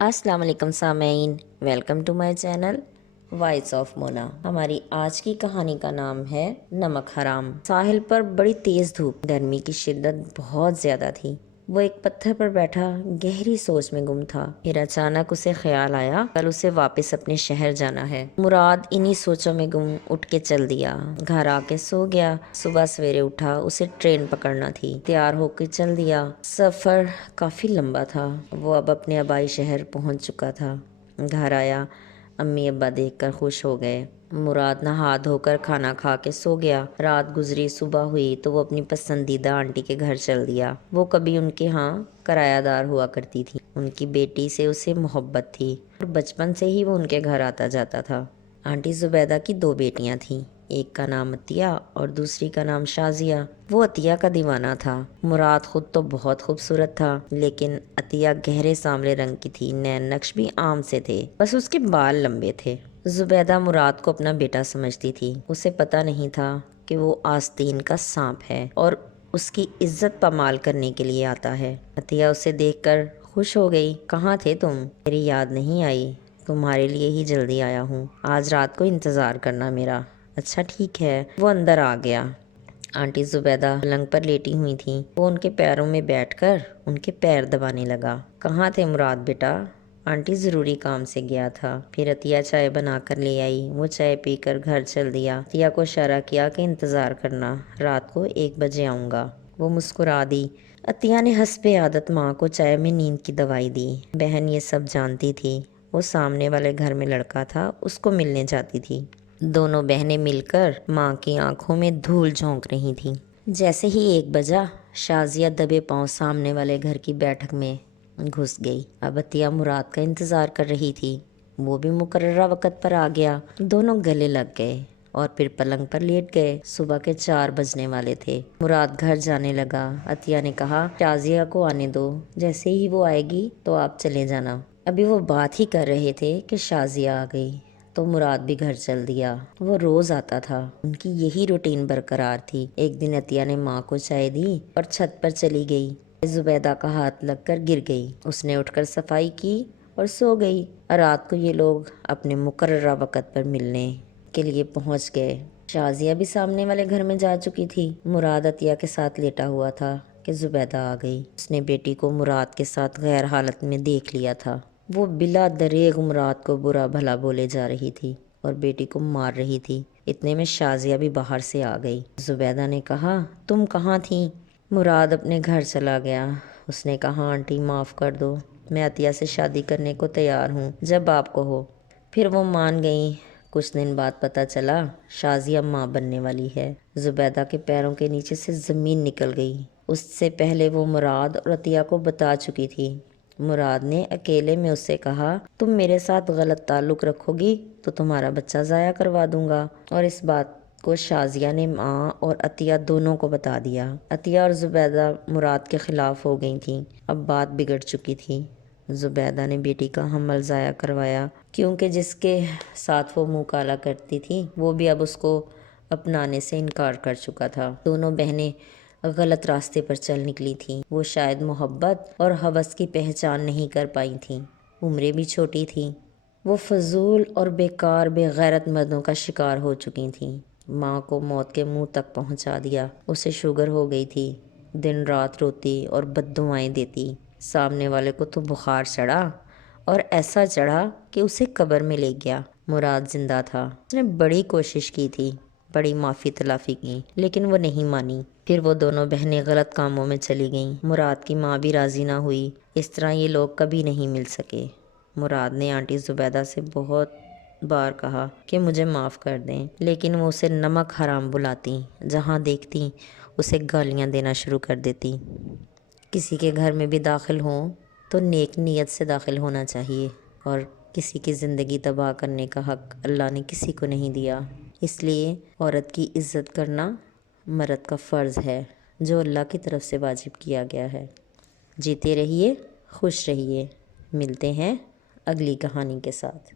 अस्सलाम वालेकुम सामईन, welcome to my channel voice of Mona. हमारी आज की कहानी का नाम है नमक हराम। साहिल पर बड़ी तेज धूप, गर्मी की शिद्दत बहुत ज्यादा थी। वो एक पत्थर पर बैठा गहरी सोच में गुम था। फिर अचानक उसे ख्याल आया, कल उसे वापस अपने शहर जाना है। मुराद इन्हीं सोचों में गुम उठ के चल दिया, घर आके सो गया। सुबह सवेरे उठा, उसे ट्रेन पकड़ना थी। तैयार होकर चल दिया। सफर काफी लंबा था। वो अब अपने आबाई शहर पहुंच चुका था। घर आया, अम्मी अब्बा देखकर खुश हो गए। मुराद नहा धोकर खाना खा के सो गया। रात गुजरी, सुबह हुई तो वो अपनी पसंदीदा आंटी के घर चल दिया। वो कभी उनके यहाँ किरायादार हुआ करती थी। उनकी बेटी से उसे मोहब्बत थी और बचपन से ही वो उनके घर आता जाता था। आंटी जुबैदा की दो बेटियां थीं, एक का नाम अतिया और दूसरी का नाम शाजिया। वो अतिया का दीवाना था। मुराद खुद तो बहुत खूबसूरत था, लेकिन अतिया गहरे सांवले रंग की थी। नैन नक्श भी आम से थे, बस उसके बाल लंबे थे। जुबैदा मुराद को अपना बेटा समझती थी। उसे पता नहीं था कि वो आस्तीन का सांप है और उसकी इज्जत पमाल करने के लिए आता है। अतिया उसे देखकर खुश हो गई। कहाँ थे तुम? मेरी याद नहीं आई? तुम्हारे लिए ही जल्दी आया हूँ। आज रात को इंतज़ार करना मेरा। अच्छा ठीक है। वो अंदर आ गया। आंटी जुबैदा पलंग पर लेटी हुई थी। वो उनके पैरों में बैठकर उनके पैर दबाने लगा। कहाँ थे मुराद बेटा? आंटी ज़रूरी काम से गया था। फिर अतिया चाय बनाकर ले आई। वो चाय पीकर घर चल दिया। अतिया को इशारा किया कि इंतज़ार करना, रात को 1 बजे आऊँगा। वो मुस्कुरा दी। अतिया ने हस्बे आदत माँ को चाय में नींद की दवाई दी। बहन ये सब जानती थी। वो सामने वाले घर में लड़का था, उसको मिलने जाती थी। दोनों बहनें मिलकर माँ की आंखों में धूल झोंक रही थीं। जैसे ही 1 बजा, शाजिया दबे पांव सामने वाले घर की बैठक में घुस गई। अब अतिया मुराद का इंतजार कर रही थी। वो भी मुकर्ररा वक़्त पर आ गया। दोनों गले लग गए और फिर पलंग पर लेट गए। सुबह के 4 बजने वाले थे। मुराद घर जाने लगा। अतिया ने कहा, शाजिया को आने दो, जैसे ही वो आएगी तो आप चले जाना। अभी वो बात ही कर रहे थे कि शाजिया आ गई तो मुराद भी घर चल दिया। वो रोज आता था। उनकी यही रूटीन बरकरार थी। एक दिन अतिया ने माँ को चाय दी और छत पर चली गई। जुबैदा का हाथ लगकर गिर गई। उसने उठकर सफाई की और सो गई। रात को ये लोग अपने मुकर्ररा वक़्त पर मिलने के लिए पहुंच गए। शाजिया भी सामने वाले घर में जा चुकी थी। मुराद अतिया के साथ लेटा हुआ था कि जुबैदा आ गई। उसने बेटी को मुराद के साथ गैर हालत में देख लिया था। वो बिला दरेग मुराद को बुरा भला बोले जा रही थी और बेटी को मार रही थी। इतने में शाजिया भी बाहर से आ गई। जुबैदा ने कहा, तुम कहाँ थी? मुराद अपने घर चला गया। उसने कहा, आंटी माफ़ कर दो, मैं अतिया से शादी करने को तैयार हूँ, जब आप कहो। फिर वो मान गई। कुछ दिन बाद पता चला शाजिया माँ बनने वाली है। जुबैदा के पैरों के नीचे से ज़मीन निकल गई। उससे पहले वो मुराद और अतिया को बता चुकी थी। मुराद ने अकेले में उससे कहा, तुम मेरे साथ गलत ताल्लुक रखोगी तो तुम्हारा बच्चा ज़ाया करवा दूंगा। और इस बात को शाजिया ने माँ और अतिया दोनों को बता दिया। अतिया और जुबैदा मुराद के खिलाफ हो गई थीं। अब बात बिगड़ चुकी थी। जुबैदा ने बेटी का हमल ज़ाया करवाया, क्योंकि जिसके साथ वो मुँह काला करती थी वो भी अब उसको अपनाने से इनकार कर चुका था। दोनों बहनें गलत रास्ते पर चल निकली थीं। वो शायद मोहब्बत और हवस की पहचान नहीं कर पाई थीं। उम्रें भी छोटी थीं। वो फजूल और बेकार बेगैरत मर्दों का शिकार हो चुकी थीं। माँ को मौत के मुंह तक पहुंचा दिया। उसे शुगर हो गई थी। दिन रात रोती और बद्दुआएं देती। सामने वाले को तो बुखार चढ़ा और ऐसा चढ़ा कि उसे कब्र में ले गया। मुराद जिंदा था। उसने बड़ी कोशिश की थी, बड़ी माफ़ी तलाफ़ी की, लेकिन वो नहीं मानी। फिर वो दोनों बहनें गलत कामों में चली गईं। मुराद की माँ भी राज़ी ना हुई। इस तरह ये लोग कभी नहीं मिल सके। मुराद ने आंटी जुबैदा से बहुत बार कहा कि मुझे माफ़ कर दें, लेकिन वो उसे नमक हराम बुलाती। जहाँ देखती उसे गालियाँ देना शुरू कर देती। किसी के घर में भी दाखिल हों तो नेक नीयत से दाखिल होना चाहिए, और किसी की ज़िंदगी तबाह करने का हक़ अल्लाह ने किसी को नहीं दिया। इसलिए औरत की इज़्ज़त करना मर्द का फ़र्ज़ है, जो अल्लाह की तरफ से वाजिब किया गया है। जीते रहिए, खुश रहिए। मिलते हैं अगली कहानी के साथ।